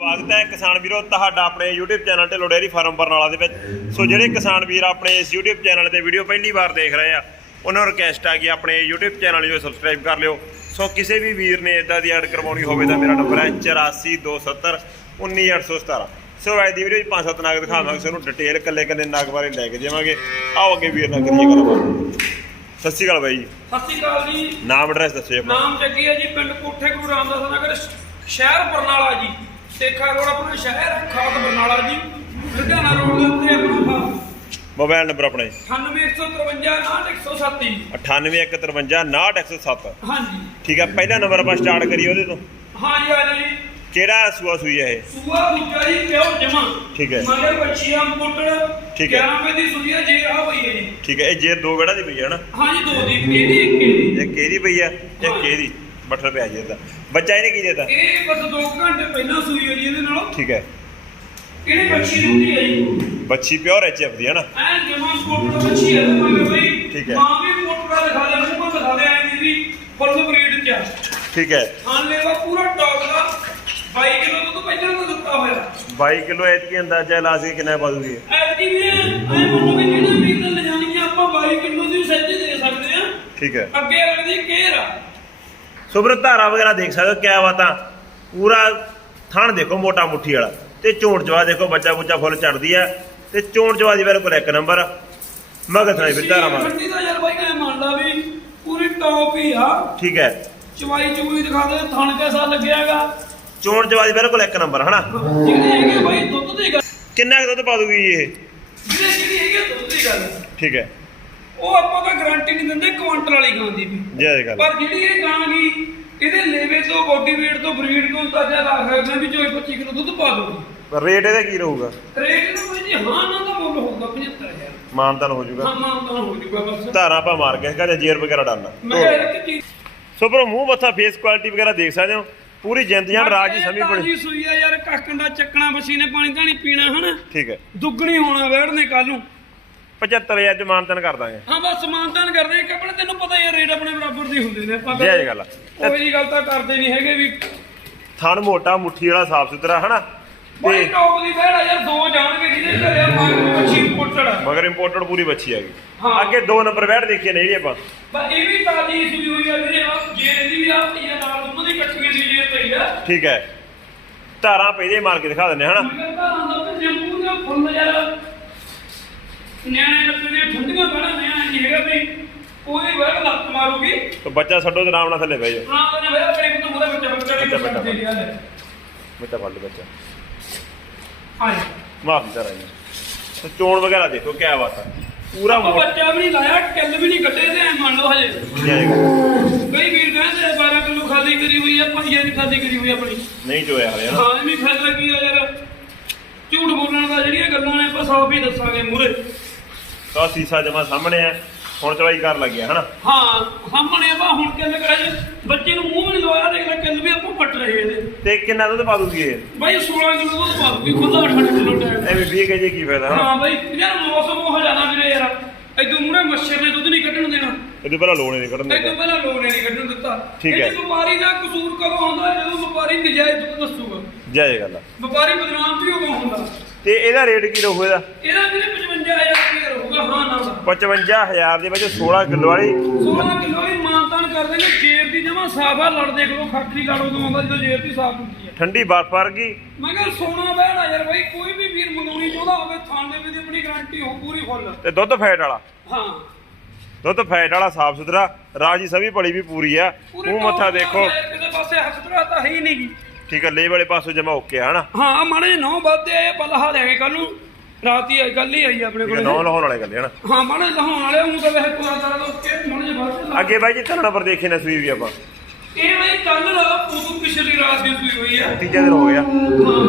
ਸਵਾਗਤ ਹੈ ਕਿਸਾਨ ਵੀਰੋ ਤੁਹਾਡਾ ਆਪਣੇ YouTube channel Dhillon dairy farm Barnala ਦੇ ਵਿੱਚ। ਸੋ ਜਿਹੜੇ ਕਿਸਾਨ ਵੀਰ ਆਪਣੇ ਇਸ YouTube ਚੈਨਲ ਤੇ ਵੀਡੀਓ ਪਹਿਲੀ ਵਾਰ ਦੇਖ ਰਹੇ ਆ ਉਹਨਾਂ ਨੂੰ ਰਿਕਵੈਸਟ ਆ ਕਿ ਆਪਣੇ YouTube ਚੈਨਲ ਨੂੰ ਸਬਸਕ੍ਰਾਈਬ ਕਰ ਲਿਓ। ਸੋ ਕਿਸੇ ਵੀ ਵੀਰ ਨੇ ਇਦਾਂ ਦੀ ਐਡ ਕਰਵਾਉਣੀ ਹੋਵੇ ਤਾਂ ਮੇਰਾ ਨੰਬਰ ਹੈ 8427 19817 ਸੋ ਅੱਜ ਦੀ ਵੀਡੀਓ ਵਿੱਚ ਪੰਜ ਸੱਤ ਨਾਗ ਦਿਖਾਵਾਂਗੇ ਤੁਹਾਨੂੰ ਡਿਟੇਲ ਕੱਲੇ ਕੱਲੇ ਨਾਗ ਬਾਰੇ ਲੈ ਕੇ ਜਾਵਾਂਗੇ ਆਓ ਅੱਗੇ ਵੀਰ ਨਾਲ ਕਰੀਏ ਗੱਲਬਾਤ। ਸਤਿ ਸ਼੍ਰੀ ਅਕਾਲ ਬਾਈ ਜੀ। ਸਤਿ ਸ਼੍ਰੀ ਅਕਾਲ ਜੀ। ਨਾਮ ਐਡਰੈਸ ਦੱਸਿਓ ਆਪਣਾ। ਨਾਮ ਜੱਗੀ ਹੈ ਜੀ ਪਿੰਡ ਕੋਠੇ ਗੁਰੂ ਰਾਮਦਾਸ ਨਗਰ ਸ਼ਹਿਰ ਬਰਨਾਲਾ ਜੀ। ਸੇਖਾ ਰੋਡ ਆਪਣਾ ਸ਼ਹਿਰ ਹੈ ਖਾਸ ਬਰਨਾਲਾ ਜੀ ਲੁਧਿਆਣਾ ਰੋਡ ਦੇ ਉੱਤੇ ਆਪਣਾ ਮੋਬਾਈਲ ਨੰਬਰ ਆਪਣਾ। ਜੀ 9815569107 9815569107 ਹਾਂਜੀ। ਠੀਕ ਹੈ ਪਹਿਲਾ ਨੰਬਰ ਆਪਾਂ ਸਟਾਰਟ ਕਰੀਏ ਉਹਦੇ ਤੋਂ। ਹਾਂਜੀ ਆ ਜੀ ਕਿਹੜਾ ਸੂਆ ਸੂਈ ਹੈ ਇਹ? ਸੂਆ ਉੱਚਾ ਜੀ ਪਿਓ ਜਮਾ। ਠੀਕ ਹੈ। ਮਗਰ ਬੱਚੀਆਂ ਪੁੱਟੜ ਠੀਕ ਹੈ। 11 ਦੀ ਸੂਈ ਹੈ ਜੇ ਆ ਪਈ ਹੈ ਜੀ। ਠੀਕ ਹੈ ਇਹ ਜੇ ਦੋ ਵੇੜਾ ਦੀ ਪਈ ਹੈ ਨਾ ਹਾਂਜੀ ਦੋ ਦੀ ਕਿਹਦੀ ਕਿਹਦੀ ਇਹ ਕਿਹਦੀ ਪਈ ਹੈ ਇਹ ਕਿਹਦੀ? 62 ਰੁਪਏ ਜੀ ਇਹਦਾ। ਬੱਚਾ ਇਹਨੇ ਕੀ ਦਿੱਤਾ? ਇਹ ਬਸ 2 ਘੰਟੇ ਪਹਿਲਾਂ ਸੂਈ ਹੋਈ ਇਹਦੇ ਨਾਲ। ਠੀਕ ਹੈ। ਕਿਹੜੇ ਬੱਚੀ ਹੁੰਦੀ ਹੈ ਜੀ? ਬੱਚੀ ਪਿਓਰ ਐਚ ਐਫ ਹੈ ਨਾ? ਐ ਜਮਾਂ ਕੋਟੜਾ ਬੱਚੀ ਹੈ ਤਾਂ ਮੰਨ ਬਈ ਠੀਕ ਹੈ। ਮਾਂ ਵੀ ਕੋਟੜਾ ਦਿਖਾ ਦੇ ਮੂੰਹ ਦਿਖਾ ਦੇ ਐ ਵੀ ਫੁੱਲ ਬਰੀਡ ਚ ਠੀਕ ਹੈ। ਖਾਣ ਲੈਵਾ ਪੂਰਾ ਟੌਪ ਦਾ 22 ਕਿਲੋ ਤੋਂ ਪਹਿਲਾਂ ਤੋਂ ਦਿੱਤਾ ਹੋਇਆ। 22 ਕਿਲੋ ਐਤਕੀ ਅੰਦਾਜ਼ਾ ਲਾ ਸੀ ਕਿੰਨਾ ਪਾਦੂਗੀ ਐਤਕੀ ਵੀ ਐ ਮੰਨੋ ਵੀ ਜਿਹੜੇ ਵੀਰ ਨੇ ਲਿਜਾਣੀ ਆਪਾਂ 22 ਕਿਲੋ ਦੀ ਸੱਚੇ ਦੇ ਸਕਦੇ ਆ ਠੀਕ ਹੈ। ਅੱਗੇ ਅਗਲੀ ਕੇਅਰ ਆ। ਸੁਬਰ ਧਾਰਾ ਵਗੈਰਾ ਦੇਖ ਸਕਦੇ ਹੋ ਕਿਆ ਬਾਤਾਂ। ਪੂਰਾ ਥਣ ਦੇਖੋ ਮੋਟਾ ਮੁੱਠੀ ਵਾਲਾ। ਤੇ ਝੋਂਟ ਜਵਾ ਦੇਖੋ ਬੱਚਾ ਬੁੱਚਾ ਫੁੱਲ ਚੜਦੀ ਹੈ ਤੇ ਝੋਂਟ ਜਵਾ ਦੀ ਬਿਲਕੁਲ ਇੱਕ ਨੰਬਰ। ਮਗਰ ਥਾਈ ਵੀ ਧਾਰਾ ਮਾਰ। ਠੰਡੀ ਦਾ ਯਾਰ ਬਾਈ ਐ ਮੰਨ ਲਾ ਵੀ ਪੂਰੀ ਟੌਪ ਹੀ ਆ। ਠੀਕ ਹੈ। ਚਵਾਈ ਚੂਈ ਦਿਖਾ ਦੇ ਥਣ ਕੈਸਾ ਲੱਗਿਆਗਾ ਚੋਣ ਜਵਾ ਦੀ ਬਿਲਕੁਲ ਇੱਕ ਨੰਬਰ ਹਨਾ? ਜਿਹੜੇ ਹੈਗੇ ਬਾਈ ਦੁੱਧ ਦੀ ਗੱਲ। ਕਿੰਨਾ ਕੁ ਦੁੱਧ ਪਾ ਦੂਗੀ ਇਹ? ਜਿਹੜੇ ਜਿਹੜੀ ਹੈਗੀ ਆ ਦੁੱਧ ਦੀ ਗੱਲ। ਠੀਕ ਹੈ। ਉਹ ਆਪਾਂ ਤਾਂ ਗਾਰੰਟੀ ਨਹੀਂ ਦਿੰਦੇ ਕੁਆਂਟਲ ਵਾਲੀ ਗਾਂ ਦੀ ਵੀ। ਜੈ ਗੱਲ ਪਰ ਜਿਹੜੀ ਇਹ ਗਾਂ ਗੀ ਇਹਦੇ ਲੇਵੇ ਤੋਂ ਬੋਡੀ weight ਤੋਂ ਬਰੀਡ ਤੋਂ ਅੰਦਾਜ਼ਾ ਲਾ ਸਕਦੇ ਵੀ ਜੋ 25 ਕਿਲੋ ਦੁੱਧ ਪਾ ਦੂਗੀ ਪਰ ਰੇਟ ਇਹਦਾ ਕੀ ਰਹੂਗਾ? ਰੇਟ ਨੂੰ ਕੋਈ ਜੀ ਹਾਂ ਨਾ ਦਾ ਮੁੱਲ ਹੋਊਗਾ 75000 ਮਾਨਤਨ ਹੋ ਜਾਊਗਾ। ਹਾਂ ਮਾਂ ਤਾਂ ਹੋ ਜਾਊਗਾ ਬਸ। ਧਾਰਾ ਆਪਾਂ ਮਾਰ ਕੇ ਕਹਿੰਦੇ ਜੇਰ ਵਗੈਰਾ ਡਾਲਣਾ। ਮੈਂ ਇੱਕ ਚੀਜ਼ ਸੋ ਪਰ ਮੂੰਹ ਮੱਥਾ ਫੇਸ ਕੁਆਲਿਟੀ ਵਗੈਰਾ ਦੇਖ ਸਕਦੇ ਹੋ। ਪੂਰੀ ਜਿੰਦ ਜਾਨ ਰਾਜ ਹੀ ਸਮਝ ਤਾਜ਼ੀ ਪੜੀ ਸੂਈ ਆ ਯਾਰ ਕਾਕਣ ਦਾ ਚੱਕਣਾ ਬਸੀ ਨੇ ਪਾਣੀ ਧਾਣੀ ਪੀਣਾ ਹਨਾ? ਠੀਕ ਹੈ। ਦੁੱਗਣੀ ਹੋਣਾ ਵੈੜ ਨੇ ਕੱਲ ਨੂੰ। 75000 ਚ ਮਾਨਤਨ ਕਰ ਦਾਂਗੇ। ਹਾਂ ਬਸ ਸਮਾਨਤਾਨ ਕਰਦੇ ਕਿ ਆਪਣੇ ਤੈਨੂੰ ਪਤਾ ਯਾਰ ਰੇਟ ਆਪਣੇ ਬਰਾਬਰ ਦੇ ਹੁੰਦੇ ਨੇ। ਆਪਾਂ ਜੈ ਗੱਲ। ਆ। ਕੋਈ ਜੀ ਗੱਲ ਤਾਂ ਕਰਦੇ ਨਹੀਂ ਹੈਗੇ ਵੀ। ਥਣ ਮੋਟਾ ਮੁੱਠੀ ਵਾਲਾ ਸਾਫ਼ ਸੁਥਰਾ ਹਨਾ? ਤੇ ਟੌਪ ਦੀ ਬਹਿੜਾ ਯਾਰ ਦੋ ਜਾਣਗੇ ਜਿਹਦੇ ਘਰੇ ਆਪਾਂ ਮੱਛੀ ਪੁੱਟੜ ਮਗਰ ਇੰਪੋਰਟਡ ਪੂਰੀ ਬੱਚੀ ਹੈਗੀ ਹਾਂ। ਅੱਗੇ ਦੋ ਨੰਬਰ ਬੈਠ ਦੇਖੀਏ ਨਹੀਂ ਜੀ ਆਪਾਂ। ਪਰ ਇਹ ਵੀ ਤਾਜੀ ਸੂਈ ਹੋਈ ਆ ਵੀਰੇ ਆ ਜੇ ਇਹਦੀ ਵੀ ਆ ਆ ਨਾਲ ਦੋਨਾਂ ਦੀ ਇਕੱਠੀ ਦੀ ਜੇ ਪਈ ਆ। ਠੀਕ ਹੈ। ਧਾਰਾਂ ਪਹਿਲੇ ਮਾਰ ਕੇ ਦਿਖਾ ਦਿੰਦੇ ਹਨਾ? ਆਂਦਾ ਤੇ ਜੰਮੂ ਦਾ ਫੁੱਲ ਯਾਰ। ਨਿਆਣੇ ਲੱਗੇ ਨੇ ਠੰਡੀਆਂ ਬੜਾ ਨਿਆ ਨਹੀਂ ਹੈਗਾ ਵੀ ਕੋਈ ਵਰ ਲੱਤ ਮਾਰੂਗੀ। ਤੇ ਬੱਚਾ ਛੱਡੋ ਤੇ ਆਰਾਮ ਨਾਲ ਥੱਲੇ ਬਹਿ ਜਾਓ ਹਾਂ ਤਾਂ ਹੋਇਆ ਆਪਣੇ ਕੋਲ ਮੁੰਡਾ ਬੱਚਾ ਬੱਚਾ ਬੱਚਾ, ਬੱਚਾ। ਬੱਚਾ। ਫੜ ਬੱਚਾ। ਆਏ ਮਾਫੀ ਧਾਰਾਂ ਜੀ ਤੇ ਚੋਣ ਵਗੈਰਾ ਦੇਖੋ ਕਿਆ ਬਾਤ ਹੈ ਪੂਰਾ ਬੱਚਾ ਵੀ ਨਹੀਂ ਲਾਇਆ ਕਿੱਲ ਵੀ ਨਹੀਂ ਕੱਢੇ ਤੇ ਮੰਨ ਲਓ ਹਜੇ। ਕਈ ਵੀਰ ਕਹਿੰਦੇ 12 ਕਿਲੋ ਖਾਦੀ ਕਰੀ ਹੋਈ ਆ ਪੰਜੇ ਦੀ ਖਾਦੀ ਕਰੀ ਹੋਈ ਆਪਣੀ। ਨਹੀਂ ਹਲੇ ਹਨਾ ਹਾਂ ਵੀ ਫਾਇਦਾ ਕੀ ਆ ਯਾਰ। ਝੂਠ ਬੋਲਣ ਦਾ ਜਿਹੜੀਆਂ ਗੱਲਾਂ ਨੇ ਆਪਾਂ ਸਾਫ਼ ਹੀ ਦੱਸਾਂਗੇ ਮੂਰੇ ਤਾਂ ਸੀਸਾ ਜਮਾ ਸਾਹਮਣੇ ਆ ਹੁਣ ਚਵਾਈ ਕਰ ਲੱਗਿਆ ਹਨਾ? ਹਾਂ ਸਾਹਮਣੇ ਆਪਾਂ ਹੁਣ ਕਿੱਲ ਕਰਾਂਗੇ ਬੱਚੇ ਨੂੰ ਮੂੰਹ ਵੀ ਨਹੀਂ ਲਵਾਇਆ ਦੇਖ ਲੈ ਕਿੱਲ ਵੀ ਆਪਾਂ ਪੱਟ ਰਹੇ ਇਹਦੇ। ਤੇ ਕਿੰਨਾ ਦੁੱਧ ਪਾ ਦੂਗੀ ਇਹ? ਬਾਈ 16 ਕਿਲੋ ਦੁੱਧ ਪਾ ਦੂਗੀ ਖੁੱਲਾ 8 ਕਿਲੋ ਟਾਈਮ ਐਵੇਂ 20 ਕੇ ਕੀ ਫਾਇਦਾ ਹਨਾ? ਹਾਂ ਬਾਈ ਯਾਰ ਮੌਸਮ ਹੋ ਜਾਣਾ ਵੀਰੇ ਯਾਰ ਇਦੋਂ ਮੂਰੇ ਮੱਛਰ ਨੇ ਦੁੱਧ ਨਹੀਂ ਕੱਢਣ ਦੇਣਾ। ਇਹਦੇ ਪਹਿਲਾਂ ਲੋਣੇ ਨਹੀਂ ਕੱਢਣ ਇਦੋਂ ਦਿੰਦਾ ਪਹਿਲਾਂ ਨੇ ਨਹੀਂ ਕੱਢਣ ਦਿੱਤਾ। ਠੀਕ ਹੈ। ਇਹਦੀ ਵਪਾਰੀ ਦਾ ਕਸੂਰ ਕਦੋਂ ਆਉਂਦਾ ਜਦੋਂ ਵਪਾਰੀ ਨਜਾਇਜ਼ ਦੁੱਧ ਦੱਸੂਗਾ। ਜੈ ਗੱਲ। ਵਪਾਰੀ ਬਦਨਾਮ ਵੀ ਉਦੋਂ ਹੁੰਦਾ? ਤੇ ਇਹਦਾ ਰੇਟ ਕੀ ਰਹੂ ਇਹਦਾ? ਇਹਦਾ ਵੀਰੇ 55000 ਰੁਪਏ ਰਹੂਗਾ ਹਾਂ ਨਾ ਦਾ 55000 ਦੇ ਵਿੱਚ 16 ਕਿਲੋ ਵਾਲੀ। 16 ਕਿਲੋ ਮਾਨਤਾਨ ਕਰਦੇ ਨੇ ਜੇਬ ਦੀ ਜਮਾ ਸਾਫ਼ ਆ ਲੜ ਦੇਖ ਲਓ ਖਾਕੀ ਗਾਲ ਉਦੋਂ ਆਉਂਦਾ ਜਦੋਂ ਜੇਬ ਦੀ ਸਾਫ਼ ਹੁੰਦੀ ਹੈ। ਠੰਡੀ ਬਰਫ ਵਰਗੀ ਮੈਂ ਕਿਹਾ ਸੋਨਾ ਬਹਿਣਾ ਯਾਰ ਬਾਈ ਕੋਈ ਵੀ ਵੀਰ ਮੰਗਾਉਣੀ ਚਾਹੁੰਦਾ ਹੋਵੇ ਥਾਣੇ ਵਿੱਚ ਆਪਣੀ ਗਾਰੰਟੀ ਹੋ ਪੂਰੀ ਫੁੱਲ ਤੇ ਦੁੱਧ ਫੈਟ ਵਾਲਾ। ਹਾਂ। ਦੁੱਧ ਫੈਟ ਵਾਲਾ ਸਾਫ਼ ਸੁਥਰਾ ਰਾਜੀ ਸਭੀ ਭਲੀ ਵੀ ਪੂਰੀ ਆ। ਮੂੰਹ ਮੱਥਾ ਦੇਖੋ। ਕਿਸੇ ਪਾਸੇ ਧਰਾ ਤਾਂ ਹੈ ਹੀ ਨਹੀਂਗੀ ਠੀਕ ਹੈ ਲੇ ਵਾਲੇ ਪਾਸੋਂ ਜਮਾ ਓਕੇ ਆ ਹਨਾ? ਹਾਂ ਮਾੜੇ ਨੌ ਵੱਧਦੇ ਆਏ ਪਲਹਾ ਲੈ ਕੇ ਕੱਲ ਨੂੰ। ਰਾਤ ਹੀ ਆਈ ਕੱਲ ਹੀ ਆਈ ਆਪਣੇ ਹੈ ਕੋਲ ਨੌ ਲਾਹੌਰ ਵਾਲੇ ਗੱਲੇ ਹਨਾ ਹਾਂ ਮਾੜੇ ਲਹਾਉਣ ਵਾਲੇ ਉਹ ਤਾਂ ਵੈਸੇ ਪੂਰਾ ਤਰ੍ਹਾਂ ਦਾ ਓਕੇ ਮਾੜੇ ਜਿਹਾ ਵੱਧ ਅੱਗੇ ਬਾਈ ਜੀ ਤਿੰਨ ਨੰਬਰ ਦੇਖੇ ਨੇ ਸੂਈ ਵੀ ਆਪਾਂ। ਇਹ ਬਈ ਕੱਲ ਉਦੋਂ ਪਿਛਲੀ ਰਾਤ ਦੀ ਸੂਈ ਹੋਈ ਆ। ਤੀਜਾ ਦਿਨ ਹੋ ਗਿਆ। ਹਾਂ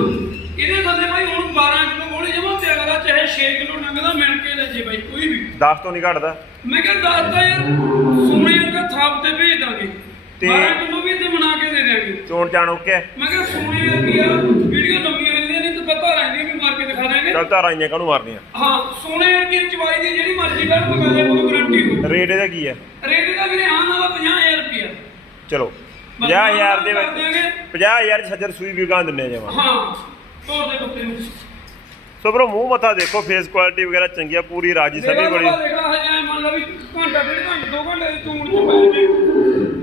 ਇਹਦੇ ਥੱਲੇ ਭਾਈ ਹੁਣ 12 ਕਿਲੋ ਗੋਲੀ ਜਮਾ ਤੇ ਅਗਲਾ ਚਾਹੇ 6 ਕਿਲੋ ਨੰਗਦਾ ਮਿਲ ਕੇ ਲੈ ਜੇ ਬਾਈ ਕੋਈ ਵੀ। 10 ਤੋਂ ਨਹੀਂ ਘਟਦਾ। ਮੈਂ ਕਿਹਾ ਦੱਸਦਾ ਯਾਰ ਸੋਨੇ ਵਰਗਾ ਥਾਪ ਤੇ ਭੇਜ ਦਾਂਗੇ। ਤੇ- 12 ਕਿਲੋ ਵੀ ਤੇ ਬਣਾ ਕੇ ਦੇ ਦਿਆਂਗੇ। ਚੋਣ ਚਾਣ ਓਕੇ? ਮੈਂ ਕਿਹਾ ਸੋਨੇ ਵਰਗੀ ਆ ਵੀਡੀਓ ਲੰਮੀ ਹੋ ਜਾਂਦੀ ਨਹੀਂ ਤਾਂ ਪਤਾ ਰਹਿੰਦੀ ਵੀ ਕੇ ਦਿਆਂਗੇ ਚੱਲ ਧਾਰਾਂ ਇੰਨੀਆਂ ਕਾਹਨੂੰ ਮਾਰਨੀਆਂ? ਹਾਂ ਸੋਨੇ ਵਰਗੀ ਚਵਾਈ ਦੀ ਜਿਹੜੀ ਮਰਜ਼ੀ ਕਰ ਮਗਾ ਦੇ ਕੋਈ ਗਾਰੰਟੀ ਹੋ ਰੇਟ ਇਹਦਾ ਕੀ ਹੈ? ਰੇਟ ਦਾ ਵੀਰੇ ਹਾਂ ਨਾਲ 50000 ਰੁਪਿਆ ਚਲੋ 50000 ਦੇ ਵਿੱਚ ਦਿਆਂਗੇ। 50000 ਚ ਛੱਜਰ ਸੂਈ ਵੀ ਗਾਂ ਦਿੰਨੇ ਆ ਜਮਾ। ਹਾਂ ਤੋੜ ਦੇ ਕੁੱਤੇ ਨੂੰ। ਸੋ ਬਰੋ ਮੂੰਹ ਮੱਥਾ ਦੇਖੋ ਫੇਸ ਕੁਆਲਿਟੀ ਵਗੈਰਾ ਚੰਗੀ ਆ ਪੂਰੀ ਰਾਜੀ ਬੜੀ ਮੰਨ ਲਾ ਵੀ ਘੰਟਾ ਡੇਢ ਘੰਟਾ ਦੋ ਘੰਟੇ ਦੀ ਤੂਣ ਚ ਪੈ ਜੇ।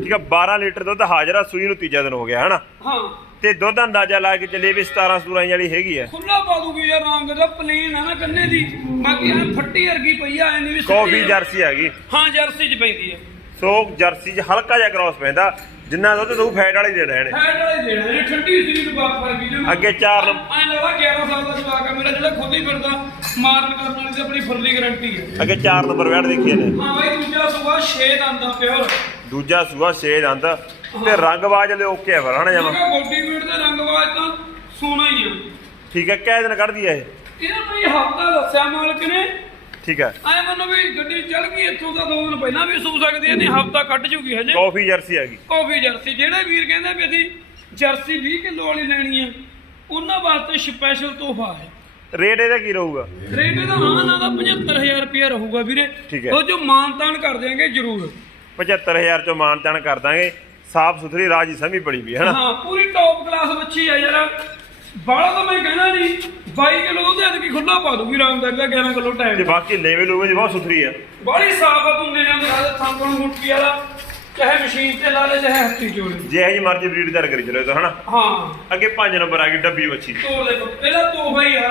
ਠੀਕ ਆ 12 ਲੀਟਰ ਦੁੱਧ ਹਾਜ਼ਰ ਆ ਸੂਈ ਨੂੰ ਤੀਜਾ ਦਿਨ ਹੋ ਗਿਆ ਹਨਾ? ਹਾਂ। ਤੇ ਦੁੱਧ ਅੰਦਾਜ਼ਾ ਲਾ ਕੇ ਚੱਲੇ ਵੀ 17 ਸਤੂਰਾਂ ਵਾਲੀ ਹੈਗੀ ਆ। ਖੁੱਲਾ ਪਾ ਦੂਗੀ ਯਾਰ ਰੰਗ ਦਾ ਪਲੇਨ ਆ ਨਾ ਕੰਨੇ ਦੀ। ਬਾਕੀ ਐ ਫੱਟੀ ਵਰਗੀ ਪਈ ਆ ਐ ਨਹੀਂ ਵੀ ਕਾਫੀ। ਜਰਸੀ ਹੈਗੀ ਹਾਂ ਜਰਸੀ ਚ ਪੈਂਦੀ ਆ। ਸੋ ਜਰਸੀ 'ਚ ਹਲਕਾ ਜਿਹਾ ਕ੍ਰਾਸ ਪੈਂਦਾ। ਜਿੰਨਾ ਦੁੱਧ ਤੂੰ ਫੈਟ ਵਾਲੇ ਦੇ ਰਹੇ ਨੇ ਫੈਟ ਵਾਲੇ ਦੇਣਾ ਇਹ ਠੰਡੀ ਸੀ ਨੂੰ ਬਾਤ ਵਰਗੀ ਜਮਾ। ਅੱਗੇ ਚਾਰ ਨੰਬਰ ਐ ਲਵਾ 11 ਸਾਲ ਦਾ ਜਵਾਕ ਆ ਮੇਰਾ ਜਿਹੜਾ ਖੁਦ ਹੀ ਫਿਰਦਾ ਮਾਰਨ ਕਰਨ ਵਾਲੀ ਤੇ ਆਪਣੀ ਫੁੱਲੀ ਗਾਰੰਟੀ ਹੈ ਅੱਗੇ 4 ਨੰਬਰ ਵੈਟ ਦੇਖੀਏ ਨੇ ਹਾਂ ਬਾਈ ਦੂਜਾ ਸੁਬਾ 6 ਦੰਦਾ ਪਿਓਰ ਦੂਜਾ ਸੂਆ 6 ਦੰਦ। ਤੇ ਰੰਗਵਾਜ ਲੈ ਓਕੇ ਆ ਫਿਰ ਹਨਾ ਜਮਾ? ਜਿਹੜਾ ਗੋਡੀ ਮੀਟ ਦੇ ਰੰਗ ਵਾਜ ਤਾਂ ਸੋਨਾ ਹੀ ਆ। ਠੀਕ ਹੈ ਕਿਹ ਦਿਨ ਕੱਢਦੀ ਆ ਇਹ। ਇਹਨਾਂ ਨੂੰ ਇਹ ਹਫਤਾ ਦੱਸਿਆ ਮਾਲਕ ਨੇ। ਠੀਕ ਹੈ। ਐ ਮੰਨੋ ਵੀ ਗੱਡੀ ਚੱਲ ਗਈ ਇੱਥੋਂ ਦਾ ਦੋ ਦਿਨ ਪਹਿਲਾਂ ਵੀ ਸੂ ਸਕਦੀ ਐ ਨਹੀਂ ਹਫਤਾ ਕੱਢ ਜੂਗੀ ਹਜੇ। ਕਾਫੀ ਜਰਸੀ ਹੈਗੀ ਕਾਫੀ ਜਰਸੀ ਜਿਹੜੇ ਵੀਰ ਕਹਿੰਦੇ ਵੀ ਅਸੀਂ ਜਰਸੀ 20 ਕਿਲੋ ਵਾਲੀ ਲੈਣੀ ਆ ਉਹਨਾਂ ਵਾਸਤੇ ਸਪੈਸ਼ਲ ਤੋਹਫਾ ਹੈ। ਰੇਟ ਇਹਦਾ ਕੀ ਰਹੂਗਾ? ਰੇਟ ਇਹਦਾ ਹਾਂ ਨਾ ਦਾ 75000 ਰੁਪਇਆ ਰਹੂਗਾ ਵੀਰੇ। ਠੀਕ ਹੈ। ਉਹ ਜੋ ਮਾਨਤਾਨ ਕਰ ਦਿਆਂਗੇ ਜ਼ਰੂਰ। 75000 ਚੋਂ ਮਾਨਤਾਨ ਕਰ ਦਾਂਗੇ। ਸਾਫ਼ ਸੁਥਰੀ ਰਾਜੀ ਸਮੀ ਬੜੀ ਵੀ ਹਨਾ? ਹਾਂ ਪੂਰੀ ਟੌਪ ਕਲਾਸ ਬੱਚੀ ਆ ਯਾਰ। ਬਾਲਾ ਤਾਂ ਮੈਂ ਕਹਿਣਾ ਨਹੀਂ 22 ਕਿਲੋ ਦੁੱਧ ਐਤ ਕੀ ਖੁੱਲਾ ਪਾ ਦੂਗੀ ਰਾਮਦਾਰ ਦਾ 11 ਕਿਲੋ ਤੇ ਟਾਈਮ ਬਾਕੀ ਲੈਵਲ ਹੋਵੇ ਜੀ ਬਹੁਤ ਸੁਥਰੀ ਆ। ਬੜੀ ਸਾਫ਼ ਆ ਤੂੰ ਲੈ ਜਾਂਦੇ ਰਾਜਾ ਥਾਂਪਣ ਮੁੱਠੀ ਵਾਲਾ ਚਾਹੇ ਮਸ਼ੀਨ ਤੇ ਲਾ ਲੈ ਚਾਹੇ ਹੱਥੀ ਚੋਲੇ। ਜੇ ਜੀ ਮਰਜ਼ੀ ਬਰੀਡ ਤਿਆਰ ਕਰੀ ਚਲੋ ਇਹ ਤਾਂ ਹਨਾ? ਹਾਂ। ਅੱਗੇ 5 ਨੰਬਰ ਆ ਗਈ ਡੱਬੀ ਵੱਛੀ ਤੋੜ ਦੇ ਇਹਦਾ ਤੋਹਫਾ ਹੀ ਆ।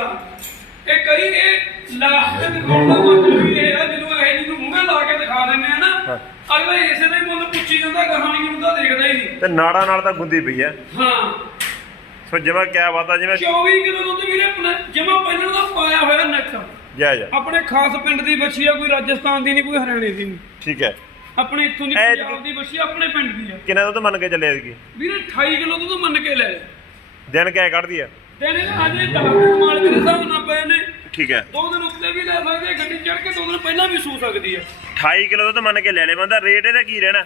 ਇਹ ਕਈ ਇਹ ਲਾਸਟ ਤੇ ਦਿਖਾਉਣ ਦਾ ਮਤਲਬ ਇਹ ਆ ਜਦੋਂ ਇਹ ਜਿਹਨੂੰ ਮੂੰਹੇ ਲਾ ਕੇ ਦਿਖਾ ਦਿੰਦੇ ਆ ਨਾ ਅਗਲਾ ਇਸੇ ਦਾ ਹੀ ਮੁੱਲ ਪੁੱਛੀ ਜਾਂਦਾ ਕਹਾਣੀ ਨੂੰ ਤਾਂ ਦੇਖਦਾ ਹੀ ਨਹੀਂ। ਤੇ ਨਾੜਾ ਨਾਲ ਤਾਂ ਗੁੰਦੀ ਪਈ ਆ। ਹਾਂ। ਸੋ ਜਿਵੇਂ ਕਿਆ ਬਾਤ ਜਿਵੇਂ 24 ਕਿਲੋ ਦੁੱਧ ਵੀਰੇ ਆਪਣਾ ਜਮਾ ਪਹਿਲਾਂ ਦਾ ਪਾਇਆ ਹੋਇਆ ਨੱਕ। ਜੈ ਜੈ। ਆਪਣੇ ਖਾਸ ਪਿੰਡ ਦੀ ਬੱਚੀ ਆ ਕੋਈ ਰਾਜਸਥਾਨ ਦੀ ਨਹੀਂ ਕੋਈ ਹਰਿਆਣੇ ਦੀ ਨਹੀਂ। ਠੀਕ ਹੈ। ਆਪਣੇ ਇੱਥੋਂ ਦੀ ਪੰਜਾਬ ਦੀ ਬੱਚੀ ਆਪਣੇ ਪਿੰਡ ਦੀ ਆ। ਕਿੰਨਾ ਦੁੱਧ ਮੰਨ ਕੇ ਚੱਲੇ ਇਸਕੀ ਵੀਰੇ 28 ਕਿਲੋ ਦੁੱਧ ਮੰਨ ਕੇ ਲੈ ਦਿਨ ਕਿਆ ਕੱਢਦੀ ਆ? ਦੇਣੇ ਨਾ ਅਜੇ 10 ਦਿਨ ਮਾਲਕ ਦੇ ਹਿਸਾਬ ਨਾਲ ਪਏ ਨੇ। ਠੀਕ ਹੈ। ਦੋ ਦਿਨ ਉੱਤੇ ਵੀ ਲੈ ਸਕਦੇ ਗੱਡੀ ਚੜ ਕੇ ਦੋ ਦਿਨ ਪਹਿਲਾਂ ਵੀ ਸੂ ਸਕਦੀ ਹੈ 28 ਕਿਲੋ ਦੁੱਧ ਮੰਨ ਕੇ ਲੈ ਲੈ ਬੰਦਾ ਰੇਟ ਇਹਦਾ ਕੀ ਰਹਿਣਾ?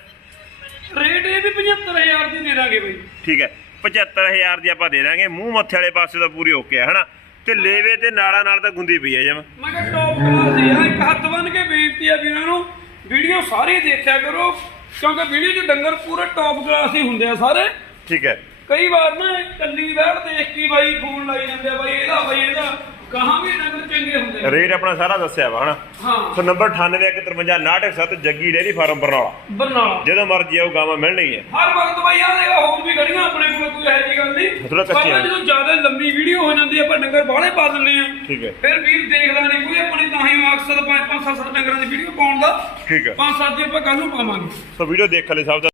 ਰੇਟ ਇਹ ਵੀ 75000 ਦੀ ਦੇ ਦਾਂਗੇ ਬਈ। ਠੀਕ ਹੈ 75000 ਦੀ ਆਪਾਂ ਦੇ ਦਾਂਗੇ। ਮੂੰਹ ਮੱਥੇ ਵਾਲੇ ਪਾਸੇ ਤਾਂ ਪੂਰੀ ਓਕੇ ਹੈ ਹਨਾ? ਤੇ ਲੇਵੇ ਤੇ ਨਾੜਾ ਨਾਲ ਤਾਂ ਗੁੰਦੀ ਪਈ ਹੈ ਜਮ। ਮੈਂ ਕਿਹਾ ਟੌਪ ਕਲਾਸ ਦੀ ਆ ਇੱਕ ਹੱਥ ਬੰਨ ਕੇ ਬੇਨਤੀ ਆ ਵੀਰਾਂ ਨੂੰ ਵੀਡੀਓ ਸਾਰੇ ਦੇਖਿਆ ਕਰੋ ਕਿਉਂਕਿ ਵੀਡੀਓ 'ਚ ਡੰਗਰ ਪੂਰੇ ਟੌਪ ਕਲਾਸ ਹੀ ਹੁੰਦੇ ਆ ਸਾਰੇ। ਠੀਕ ਹੈ। ਕਈ ਵਾਰ ਨਾ ਕੱਲੀ ਵੈੜ ਦੇਖ ਕੇ ਬਾਈ ਫੋਨ ਲਾਈ ਜਾਂਦੇ ਆ ਬਾਈ ਇਹਦਾ ਬਾਈ ਇਹਦਾ। ਕਹਾਂ ਵੀ ਚੰਗੇ ਹੁੰਦੇ ਰੇਟ ਆਪਣਾ ਸਾਰਾ ਦੱਸਿਆ ਵਾ ਹਨਾ? ਹਾਂ। So number 98155967 Jaggi dairy farm Barnala. Barnala. ਜਦੋਂ ਮਰਜ਼ੀ ਆਓ ਗਾਵਾਂ ਮਿਲਣਗੀਆਂ ਹਰ ਵਕਤ ਬਾਈ ਆ ਦੇਖੋ ਹੋਰ ਵੀ ਗੜੀਆਂ ਆਪਣੇ ਕੋਲ ਕੋਈ ਇਹੋ ਜਿਹੀ ਗੱਲ ਨਹੀਂ। ਥੋੜ੍ਹਾ ਕੱਚੀਆਂ। ਪਰ ਜਦੋਂ ਜ਼ਿਆਦਾ ਲੰਬੀ ਵੀਡੀਓ ਹੋ ਜਾਂਦੀ ਆ ਆਪਾਂ ਡੰਗਰ ਬਾਹਲੇ ਪਾ ਦਿੰਦੇ ਆ। ਠੀਕ ਹੈ। ਫਿਰ ਵੀਰ ਦੇਖਦਾ ਨਹੀਂ ਕੋਈ ਆਪਣੀ ਤਾਂ ਹੀ ਮਕਸਦ ਪੰਜ ਪੰਜ ਸੱਤ ਸੱਤ ਡੰਗਰਾਂ ਦੀ ਵੀਡੀਓ ਪਾਉਣ ਦਾ। ਠੀਕ ਹੈ। ਪੰਜ ਸੱਤ ਦੀ ਆਪਾਂ ਕੱਲ ਨੂੰ ਪਾਵਾਂਗੇ। ਸੋ ਵੀਡੀਓ ਦੇਖ ਲੈ ਸਭ ਦਾ